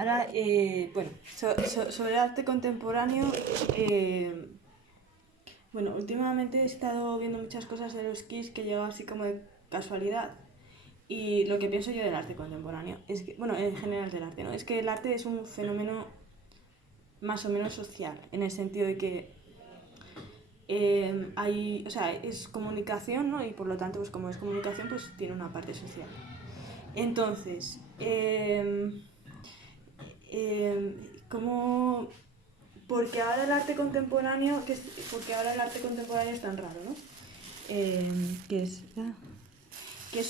Ahora, bueno, sobre arte contemporáneo, bueno, últimamente he estado viendo muchas cosas de los KISS que llegan así como de casualidad. Y lo que pienso yo del arte contemporáneo es que, bueno, en general del arte, ¿no? Es que el arte es un fenómeno más o menos social, en el sentido de que hay, o sea, es comunicación, ¿no? Y por lo tanto, pues como es comunicación, pues tiene una parte social. Entonces, ¿cómo, porque ahora el arte contemporáneo, porque ahora el arte contemporáneo es tan raro, ¿no? Eh, que es, que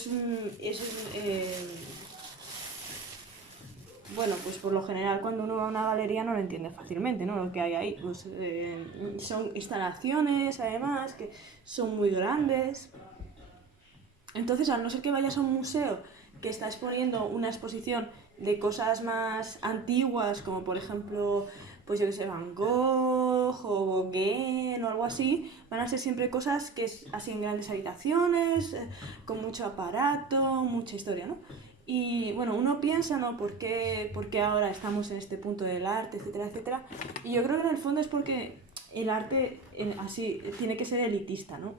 bueno, pues por lo general cuando uno va a una galería no lo entiende fácilmente, ¿no? Lo que hay ahí, pues son instalaciones, además, que son muy grandes. Entonces, a no ser que vayas a un museo que está exponiendo una exposición de cosas más antiguas, como por ejemplo, pues yo que sé, Van Gogh o Gauguin o algo así, van a ser siempre cosas que es así en grandes habitaciones, con mucho aparato, mucha historia, ¿no? Y bueno, uno piensa, ¿no? ¿Por qué ahora estamos en este punto del arte, etcétera, etcétera? Y yo creo que en el fondo es porque el arte así tiene que ser elitista, ¿no?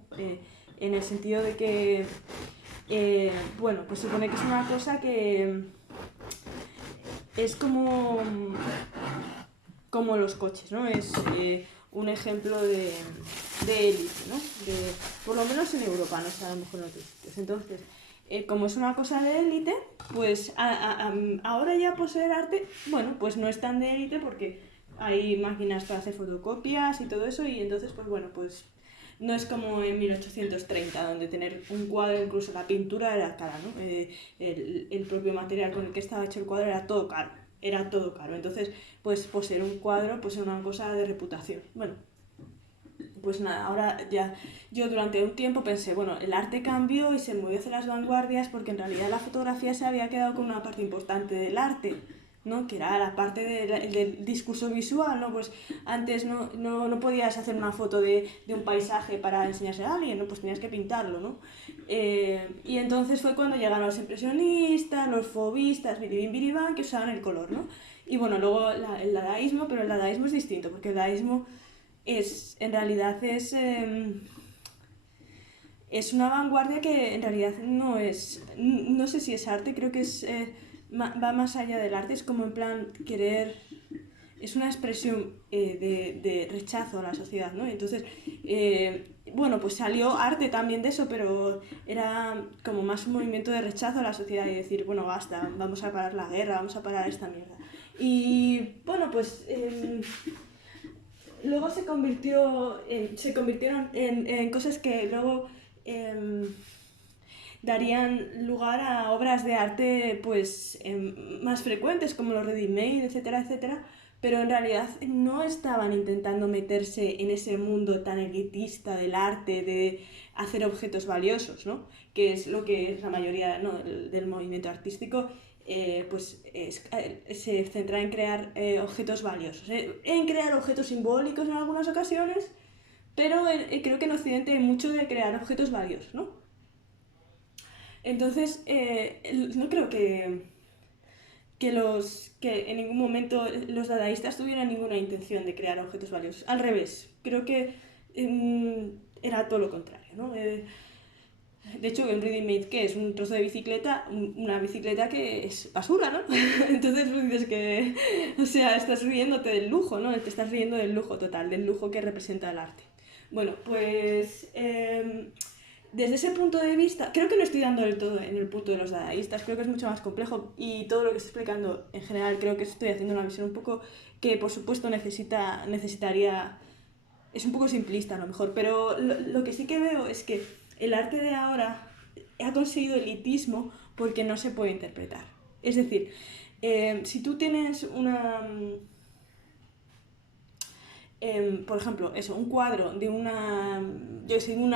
En el sentido de que, bueno, pues supone que es una cosa que es como los coches, ¿no? Es un ejemplo de élite, ¿no? Por lo menos en Europa, no sé, a lo mejor en otros sitios. Entonces, como es una cosa de élite, pues ahora ya poseer arte, bueno, pues no es tan de élite porque hay máquinas para hacer fotocopias y todo eso y entonces, pues bueno, pues no es como en 1830, donde tener un cuadro, incluso la pintura era cara, ¿no? El propio material con el que estaba hecho el cuadro era todo caro. Era todo caro. Entonces, pues poseer un cuadro pues era una cosa de reputación. Bueno, pues nada, ahora ya yo durante un tiempo pensé, bueno, el arte cambió y se movió hacia las vanguardias porque en realidad la fotografía se había quedado con una parte importante del arte, ¿no? Que era la parte del discurso visual, ¿no? Pues antes no podías hacer una foto de un paisaje para enseñarse a alguien, ¿no? Pues tenías que pintarlo, ¿no? Y entonces fue cuando llegaron los impresionistas, los fauvistas, biribín biribán, que usaban el color, ¿no? Y bueno, luego el dadaísmo, pero el dadaísmo es distinto, porque el dadaísmo en realidad es una vanguardia que en realidad no sé si es arte, creo que va más allá del arte, es como en plan querer, es una expresión de rechazo a la sociedad, ¿no? Entonces, bueno, pues salió arte también de eso, pero era como más un movimiento de rechazo a la sociedad y decir, bueno, basta, vamos a parar la guerra, vamos a parar esta mierda. Y bueno, pues luego se convirtieron en cosas que luego eh, darían lugar a obras de arte pues más frecuentes como los ready-made, etcétera, etcétera, pero en realidad no estaban intentando meterse en ese mundo tan elitista del arte, de hacer objetos valiosos, ¿no? Que es lo que es la mayoría, ¿no? del movimiento artístico, se centra en crear objetos valiosos, en crear objetos simbólicos en algunas ocasiones, pero creo que en Occidente hay mucho de crear objetos valiosos, ¿no? Entonces, no creo que en ningún momento los dadaístas tuvieran ninguna intención de crear objetos valiosos. Al revés, creo que era todo lo contrario, ¿no? De hecho, el ready made, ¿qué es? Un trozo de bicicleta, una bicicleta que es basura, ¿no? Entonces pues dices que, o sea, estás riéndote del lujo, ¿no? Te estás riendo del lujo total, del lujo que representa el arte. Bueno, pues desde ese punto de vista, creo que no estoy dando del todo en el punto de los dadaístas, creo que es mucho más complejo y todo lo que estoy explicando en general creo que estoy haciendo una visión un poco que por supuesto necesitaría, es un poco simplista a lo mejor, pero lo que sí que veo es que el arte de ahora ha conseguido elitismo porque no se puede interpretar. Es decir, si tú tienes por ejemplo, eso, un cuadro de una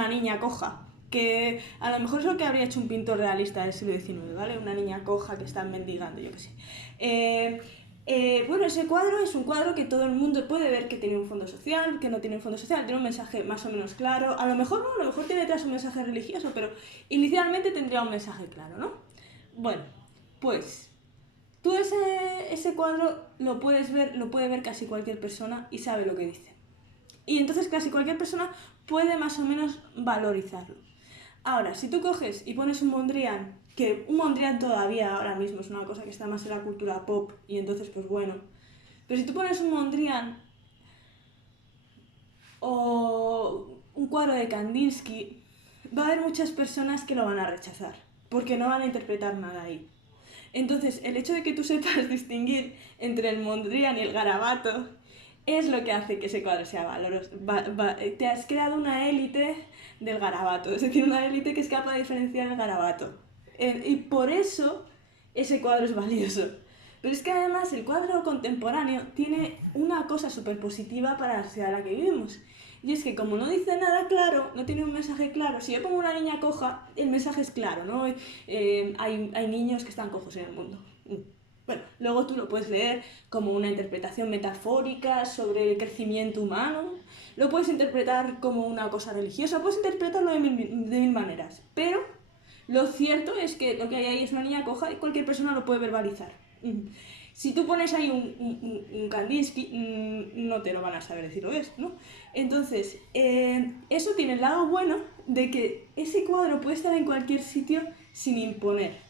niña coja, que a lo mejor es lo que habría hecho un pintor realista del siglo XIX, ¿vale? Una niña coja que está mendigando, yo qué sé. Bueno, ese cuadro es un cuadro que todo el mundo puede ver que tiene un fondo social, que no tiene un fondo social, tiene un mensaje más o menos claro. A lo mejor no, a lo mejor tiene detrás un mensaje religioso, pero inicialmente tendría un mensaje claro, ¿no? Bueno, pues tú ese ese cuadro lo puede ver casi cualquier persona y sabe lo que dice. Y entonces casi cualquier persona puede más o menos valorizarlo. Ahora, si tú coges y pones un Mondrian, que un Mondrian todavía ahora mismo es una cosa que está más en la cultura pop, y entonces pues bueno, pero si tú pones un Mondrian o un cuadro de Kandinsky, va a haber muchas personas que lo van a rechazar, porque no van a interpretar nada ahí. Entonces, el hecho de que tú sepas distinguir entre el Mondrian y el Garabato es lo que hace que ese cuadro sea valoroso. Te has creado una élite del Garabato, es decir, una élite que es capaz de diferenciar el Garabato. Y por eso ese cuadro es valioso. Pero es que además el cuadro contemporáneo tiene una cosa súper positiva para la sociedad en la que vivimos. Y es que como no dice nada claro, no tiene un mensaje claro, si yo pongo una niña coja, el mensaje es claro, ¿no? Hay niños que están cojos en el mundo. Bueno, luego tú lo puedes leer como una interpretación metafórica sobre el crecimiento humano, lo puedes interpretar como una cosa religiosa, puedes interpretarlo de mil maneras, pero lo cierto es que lo que hay ahí es una niña coja y cualquier persona lo puede verbalizar. Si tú pones ahí un Kandinsky, no te lo van a saber decir lo es, ¿no? Entonces, eso tiene el lado bueno de que ese cuadro puede estar en cualquier sitio sin imponer.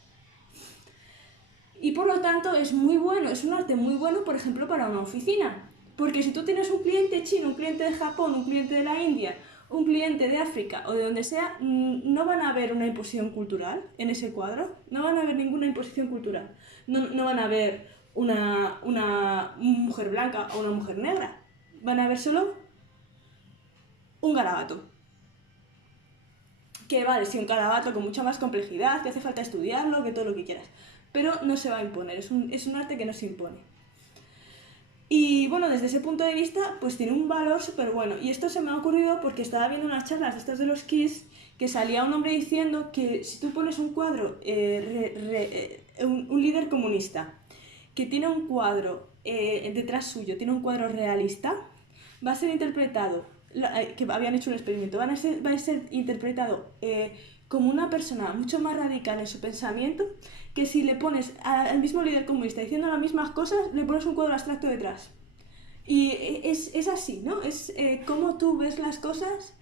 Y por lo tanto es muy bueno, es un arte muy bueno, por ejemplo, para una oficina. Porque si tú tienes un cliente chino, un cliente de Japón, un cliente de la India, un cliente de África o de donde sea, no van a ver una imposición cultural en ese cuadro, no van a ver ninguna imposición cultural. No van a ver una mujer blanca o una mujer negra, van a ver solo un garabato. Que vale, sí, un garabato con mucha más complejidad, que hace falta estudiarlo, que todo lo que quieras. Pero no se va a imponer, es un arte que no se impone. Y bueno, desde ese punto de vista, pues tiene un valor súper bueno. Y esto se me ha ocurrido porque estaba viendo unas charlas de estas de los KISS, que salía un hombre diciendo que si tú pones un cuadro, un líder comunista, que tiene un cuadro detrás suyo, tiene un cuadro realista, va a ser interpretado, que habían hecho un experimento, va a ser interpretado como una persona mucho más radical en su pensamiento que si le pones al mismo líder comunista diciendo las mismas cosas, le pones un cuadro abstracto detrás. Y es así, ¿no? Es cómo tú ves las cosas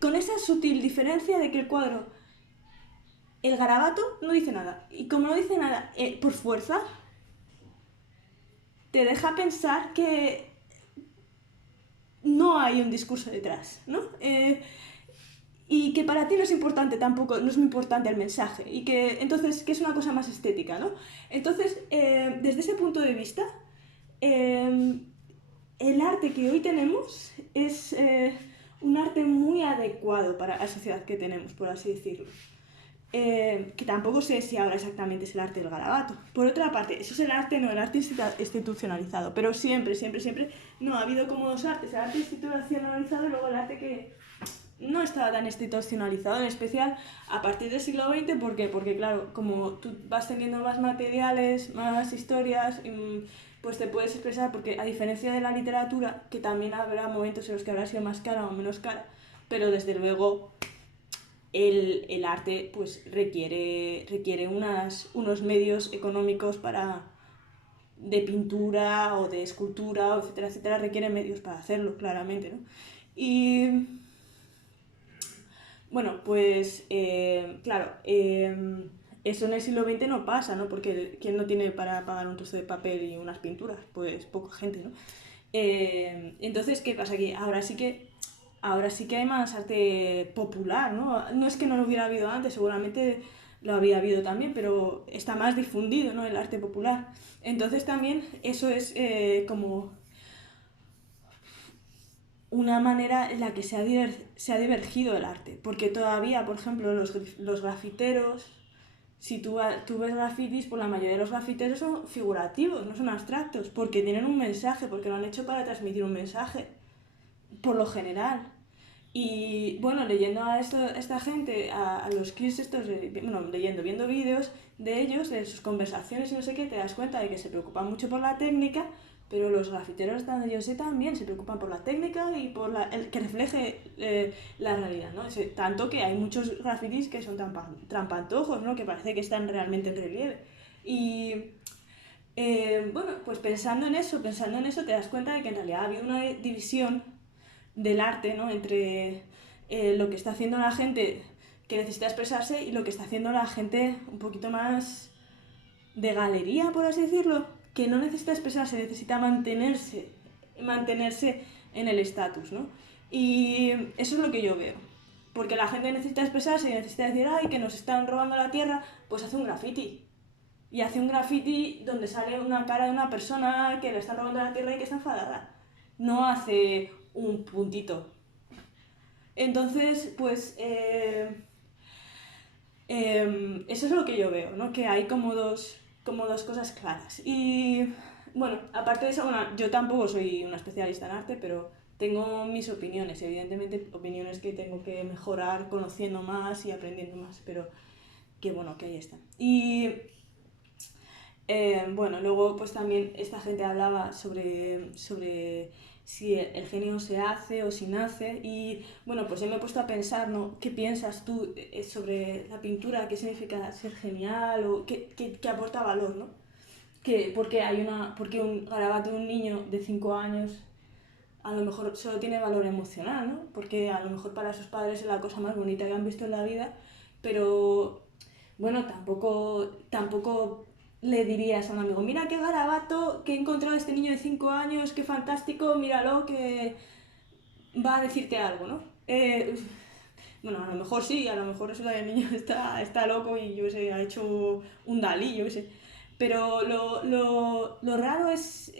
con esa sutil diferencia de que el cuadro, el garabato, no dice nada. Y como no dice nada por fuerza, te deja pensar que no hay un discurso detrás, ¿no? Y que para ti no es importante tampoco, no es muy importante el mensaje, y que entonces que es una cosa más estética, ¿no? Entonces, desde ese punto de vista, el arte que hoy tenemos es un arte muy adecuado para la sociedad que tenemos, por así decirlo. Que tampoco sé si ahora exactamente es el arte del garabato. Por otra parte, eso es el arte, no el arte institucionalizado, pero siempre, no, ha habido como dos artes, el arte institucionalizado y luego el arte que no estaba tan institucionalizado, en especial a partir del siglo XX, ¿por qué? Porque claro, como tú vas teniendo más materiales, más historias, pues te puedes expresar, porque a diferencia de la literatura, que también habrá momentos en los que habrá sido más cara o menos cara, pero desde luego el arte pues requiere unos medios económicos de pintura o de escultura, etcétera, etcétera, requiere medios para hacerlo, claramente, ¿no? Y bueno, pues claro, eso en el siglo XX no pasa, ¿no? Porque ¿quién no tiene para pagar un trozo de papel y unas pinturas? Pues poca gente, ¿no? Entonces, ¿qué pasa aquí? Ahora sí que hay más arte popular, ¿no? No es que no lo hubiera habido antes, seguramente lo había habido también, pero está más difundido, ¿no? El arte popular. Entonces también eso es como una manera en la que se ha divergido el arte, porque todavía, por ejemplo, los grafiteros, si tú ves grafitis, pues la mayoría de los grafiteros son figurativos, no son abstractos, porque tienen un mensaje, porque lo han hecho para transmitir un mensaje, por lo general. Y bueno, leyendo a esta gente, a los kids estos, viendo vídeos de ellos, de sus conversaciones y no sé qué, te das cuenta de que se preocupan mucho por la técnica, pero los grafiteros, donde yo sé, también se preocupan por la técnica y por el que refleje la realidad, ¿no? Tanto que hay muchos grafitis que son trampantojos, ¿no? Que parece que están realmente en relieve. Y Bueno, pues pensando en eso, te das cuenta de que en realidad ha habido una división del arte, ¿no? Entre lo que está haciendo la gente que necesita expresarse y lo que está haciendo la gente un poquito más de galería, por así decirlo, que no necesita expresarse, necesita mantenerse en el estatus, ¿no? Y eso es lo que yo veo. Porque la gente necesita expresarse y necesita decir, ay, que nos están robando la tierra, pues hace un graffiti. Y hace un graffiti donde sale una cara de una persona que le está robando la tierra y que está enfadada. No hace un puntito. Entonces, pues, eso es lo que yo veo, ¿no? Que hay como dos cosas claras. Y, bueno, aparte de eso, bueno, yo tampoco soy una especialista en arte, pero tengo mis opiniones, evidentemente opiniones que tengo que mejorar conociendo más y aprendiendo más, pero que bueno, que ahí están. Y bueno, luego pues también esta gente hablaba sobre si el genio se hace o si nace y bueno, pues yo me he puesto a pensar, ¿no? ¿Qué piensas tú sobre la pintura? ¿Qué significa ser genial? ¿O qué aporta valor, ¿no? Porque un garabato de un niño de 5 años a lo mejor solo tiene valor emocional, ¿no? Porque a lo mejor para sus padres es la cosa más bonita que han visto en la vida, pero bueno, tampoco le dirías a un amigo, mira qué garabato que he encontrado este niño de 5 años, qué fantástico, míralo, que va a decirte algo, ¿no? Bueno, a lo mejor sí, a lo mejor resulta que el niño está loco y yo qué sé, ha hecho un Dalí, yo qué sé. Pero lo raro es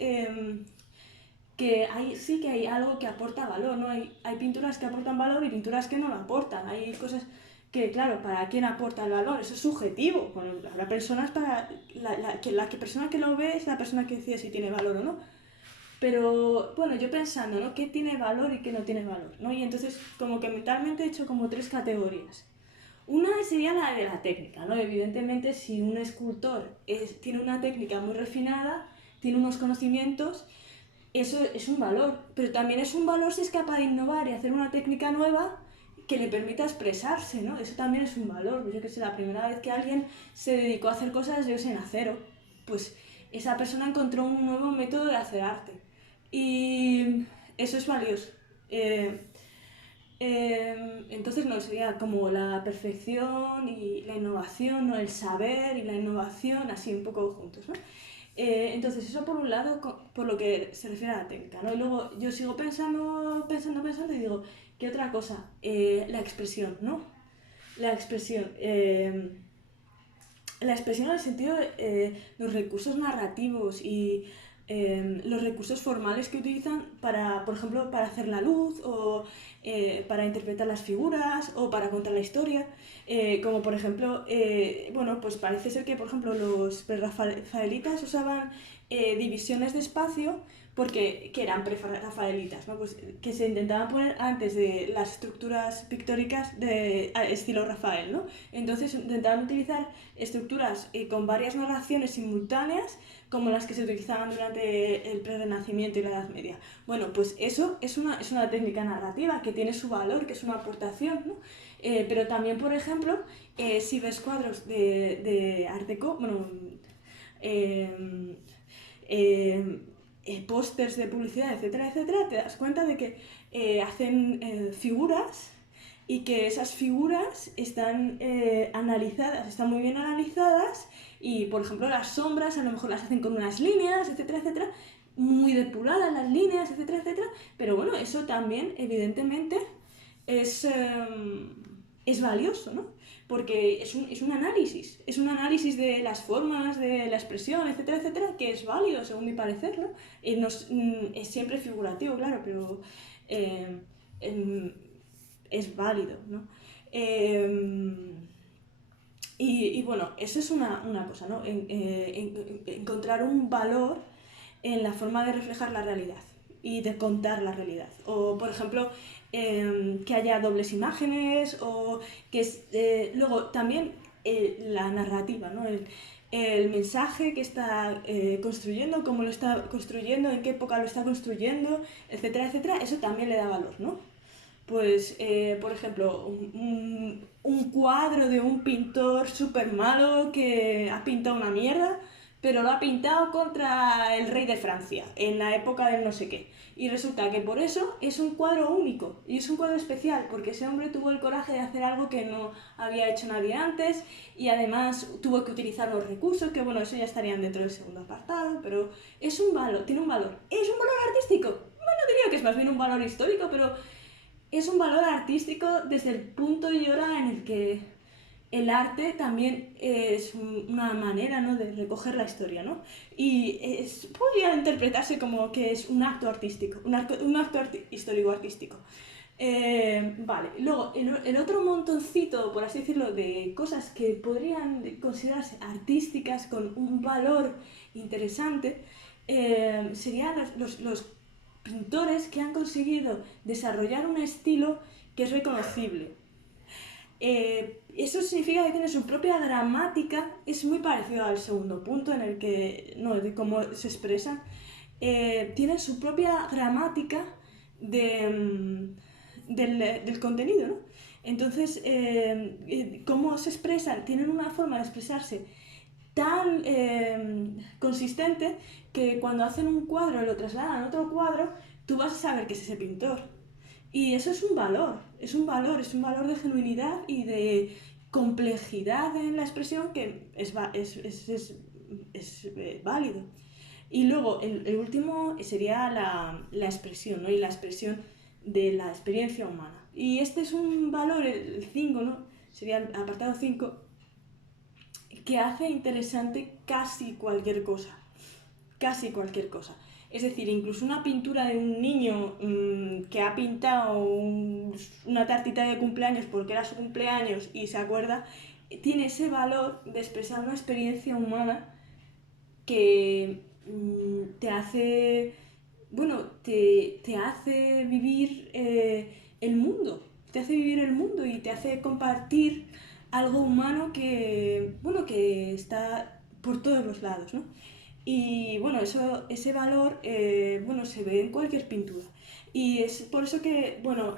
sí que hay algo que aporta valor, ¿no? Hay pinturas que aportan valor y pinturas que no lo aportan. Hay cosas que, claro, ¿para quién aporta el valor? Eso es subjetivo. Bueno, habrá personas para... persona que lo ve es la persona que decide si tiene valor o no. Pero, bueno, yo pensando, ¿no? ¿Qué tiene valor y qué no tiene valor? ¿No? Y entonces, como que mentalmente he hecho como 3 categorías. Una sería la de la técnica, ¿no? Evidentemente, si un escultor tiene una técnica muy refinada, tiene unos conocimientos, eso es un valor, pero también es un valor si es capaz de innovar y hacer una técnica nueva que le permita expresarse, ¿no? Eso también es un valor. Yo que sé, la primera vez que alguien se dedicó a hacer cosas, yo sé, en acero, pues esa persona encontró un nuevo método de hacer arte. Y eso es valioso. Eh, entonces, no, sería como la perfección y la innovación, ¿no? El saber y la innovación, así un poco juntos, ¿no? Entonces, eso por un lado, por lo que se refiere a la técnica, ¿no? Y luego yo sigo pensando y digo, ¿qué otra cosa? La expresión, ¿no? La expresión. La expresión en el sentido de los recursos narrativos y los recursos formales que utilizan para, por ejemplo, para hacer la luz o para interpretar las figuras o para contar la historia. Como por ejemplo, bueno, pues parece ser que, por ejemplo, los prerrafaelitas usaban divisiones de espacio porque que eran prerrafaelitas, ¿no? Pues, que se intentaban poner antes de las estructuras pictóricas de estilo Rafael, ¿no? Entonces intentaban utilizar estructuras con varias narraciones simultáneas como las que se utilizaban durante el Prerrenacimiento y la Edad Media. Bueno, pues eso es una técnica narrativa que tiene su valor, que es una aportación, ¿no? Pero también, por ejemplo, si ves cuadros de Art Deco, bueno, eh, pósters de publicidad, etcétera, etcétera, te das cuenta de que hacen figuras y que esas figuras están analizadas, están muy bien analizadas y, por ejemplo, las sombras a lo mejor las hacen con unas líneas, etcétera, etcétera, muy depuradas las líneas, etcétera, etcétera, pero bueno, eso también, evidentemente, es valioso, ¿no? Porque es un análisis de las formas, de la expresión, etcétera, etcétera, que es válido, según mi parecer, ¿no? Y es siempre figurativo, claro, pero eh, em, es válido, ¿no? Eh, y bueno, eso es una cosa, ¿no? Encontrar un valor en la forma de reflejar la realidad y de contar la realidad. O, por ejemplo, que haya dobles imágenes o que luego también la narrativa, ¿no? El mensaje que está construyendo, cómo lo está construyendo, en qué época lo está construyendo, etcétera, etcétera, eso también le da valor, ¿no? Pues, por ejemplo, un cuadro de un pintor súper malo que ha pintado una mierda, pero lo ha pintado contra el rey de Francia, en la época del no sé qué. Y resulta que por eso es un cuadro único, y es un cuadro especial, porque ese hombre tuvo el coraje de hacer algo que no había hecho nadie antes, y además tuvo que utilizar los recursos, que bueno, eso ya estarían dentro del segundo apartado, pero es un valor, tiene un valor. ¿Es un valor artístico? Bueno, diría que es más bien un valor histórico, pero es un valor artístico desde el punto y hora en el que el arte también es una manera, ¿no?, de recoger la historia, ¿no? Y podría interpretarse como que es un acto artístico, un acto histórico artístico. Vale, luego el otro montoncito, por así decirlo, de cosas que podrían considerarse artísticas con un valor interesante, serían los pintores que han conseguido desarrollar un estilo que es reconocible. Eso significa que tiene su propia gramática, es muy parecido al segundo punto en el que, no, de cómo se expresan, tiene su propia gramática del contenido, ¿no? Entonces, cómo se expresan, tienen una forma de expresarse tan consistente que cuando hacen un cuadro y lo trasladan a otro cuadro, tú vas a saber que es ese pintor. Y eso es un valor, es un valor, es un valor de genuinidad y de complejidad en la expresión que es válido. Y luego, el último sería la expresión, ¿no? Y la expresión de la experiencia humana. Y este es un valor, el 5, ¿no? Sería el apartado 5, que hace interesante casi cualquier cosa. Casi cualquier cosa. Es decir, incluso una pintura de un niño que ha pintado una tartita de cumpleaños porque era su cumpleaños y se acuerda, tiene ese valor de expresar una experiencia humana que te hace, bueno, te hace vivir el mundo, te hace vivir el mundo y te hace compartir algo humano que, bueno, que está por todos los lados, ¿no? Y bueno, ese valor bueno, se ve en cualquier pintura. Y es por eso que, bueno,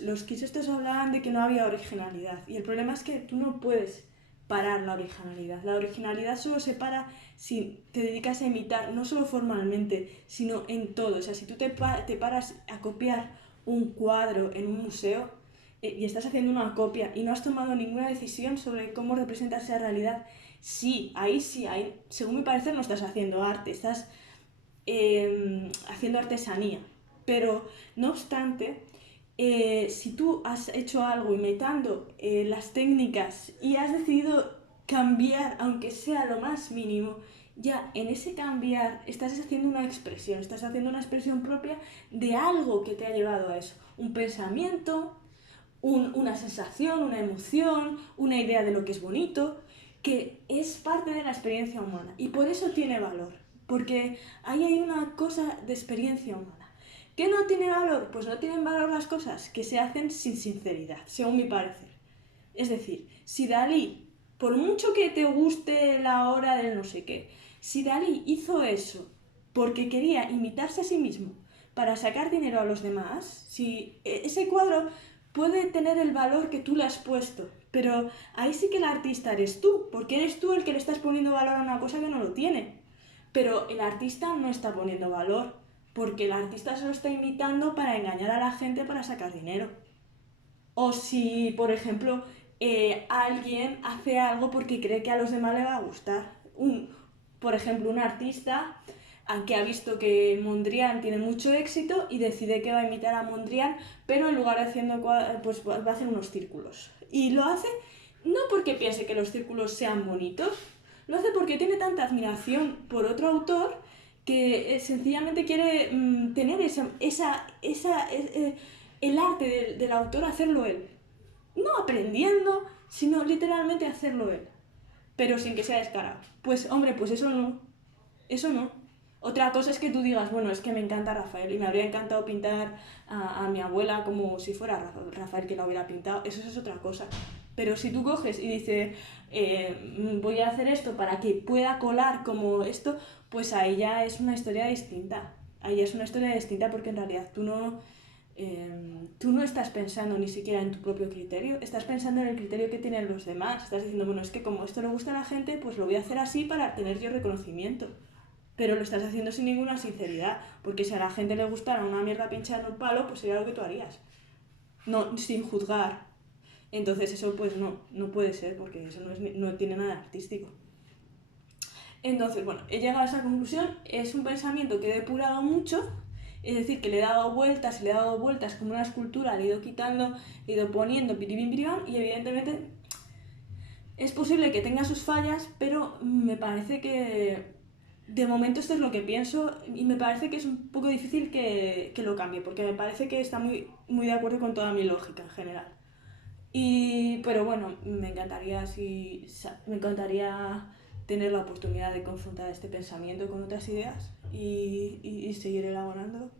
los quisestos hablaban de que no había originalidad. Y el problema es que tú no puedes parar la originalidad. La originalidad solo se para si te dedicas a imitar, no solo formalmente, sino en todo. O sea, si tú te paras a copiar un cuadro en un museo y estás haciendo una copia y no has tomado ninguna decisión sobre cómo representar esa realidad, sí, ahí, según mi parecer, no estás haciendo arte, estás haciendo artesanía. Pero, no obstante, si tú has hecho algo imitando las técnicas y has decidido cambiar, aunque sea lo más mínimo, ya en ese cambiar estás haciendo una expresión, estás haciendo una expresión propia de algo que te ha llevado a eso. Un pensamiento, una sensación, una emoción, una idea de lo que es bonito, que es parte de la experiencia humana. Y por eso tiene valor, porque ahí hay una cosa de experiencia humana. ¿Qué no tiene valor? Pues no tienen valor las cosas que se hacen sin sinceridad, según mi parecer. Es decir, si Dalí, por mucho que te guste la hora del no sé qué, si Dalí hizo eso porque quería imitarse a sí mismo para sacar dinero a los demás, si ese cuadro puede tener el valor que tú le has puesto, pero ahí sí que el artista eres tú, porque eres tú el que le estás poniendo valor a una cosa que no lo tiene. Pero el artista no está poniendo valor, porque el artista se lo está imitando para engañar a la gente para sacar dinero. O si, por ejemplo, alguien hace algo porque cree que a los demás le va a gustar. Por ejemplo, un artista que ha visto que Mondrian tiene mucho éxito y decide que va a imitar a Mondrian, pero en lugar de haciendo pues va a hacer unos círculos. Y lo hace no porque piense que los círculos sean bonitos, lo hace porque tiene tanta admiración por otro autor que sencillamente quiere tener el arte del autor, hacerlo él. No aprendiendo, sino literalmente hacerlo él. Pero sin que sea descarado. Pues hombre, pues eso no. Eso no. Otra cosa es que tú digas, bueno, es que me encanta Rafael y me habría encantado pintar a mi abuela como si fuera Rafael que la hubiera pintado. Eso es otra cosa. Pero si tú coges y dices, voy a hacer esto para que pueda colar como esto, pues ahí ya es una historia distinta. Ahí ya es una historia distinta porque en realidad tú no tú no estás pensando ni siquiera en tu propio criterio, estás pensando en el criterio que tienen los demás. Estás diciendo, bueno, es que como esto le gusta a la gente, pues lo voy a hacer así para tener yo reconocimiento. Pero lo estás haciendo sin ninguna sinceridad, porque si a la gente le gustara una mierda pinchada en un palo, pues sería lo que tú harías. No, sin juzgar. Entonces eso pues no puede ser, porque eso no tiene nada artístico. Entonces, bueno, he llegado a esa conclusión, es un pensamiento que he depurado mucho, es decir, que le he dado vueltas como una escultura, le he ido quitando, le he ido poniendo piribim piribam, y evidentemente es posible que tenga sus fallas, pero me parece que de momento esto es lo que pienso y me parece que es un poco difícil que lo cambie, porque me parece que está muy de acuerdo con toda mi lógica en general. Pero bueno, me encantaría tener la oportunidad de confrontar este pensamiento con otras ideas y seguir elaborándolo.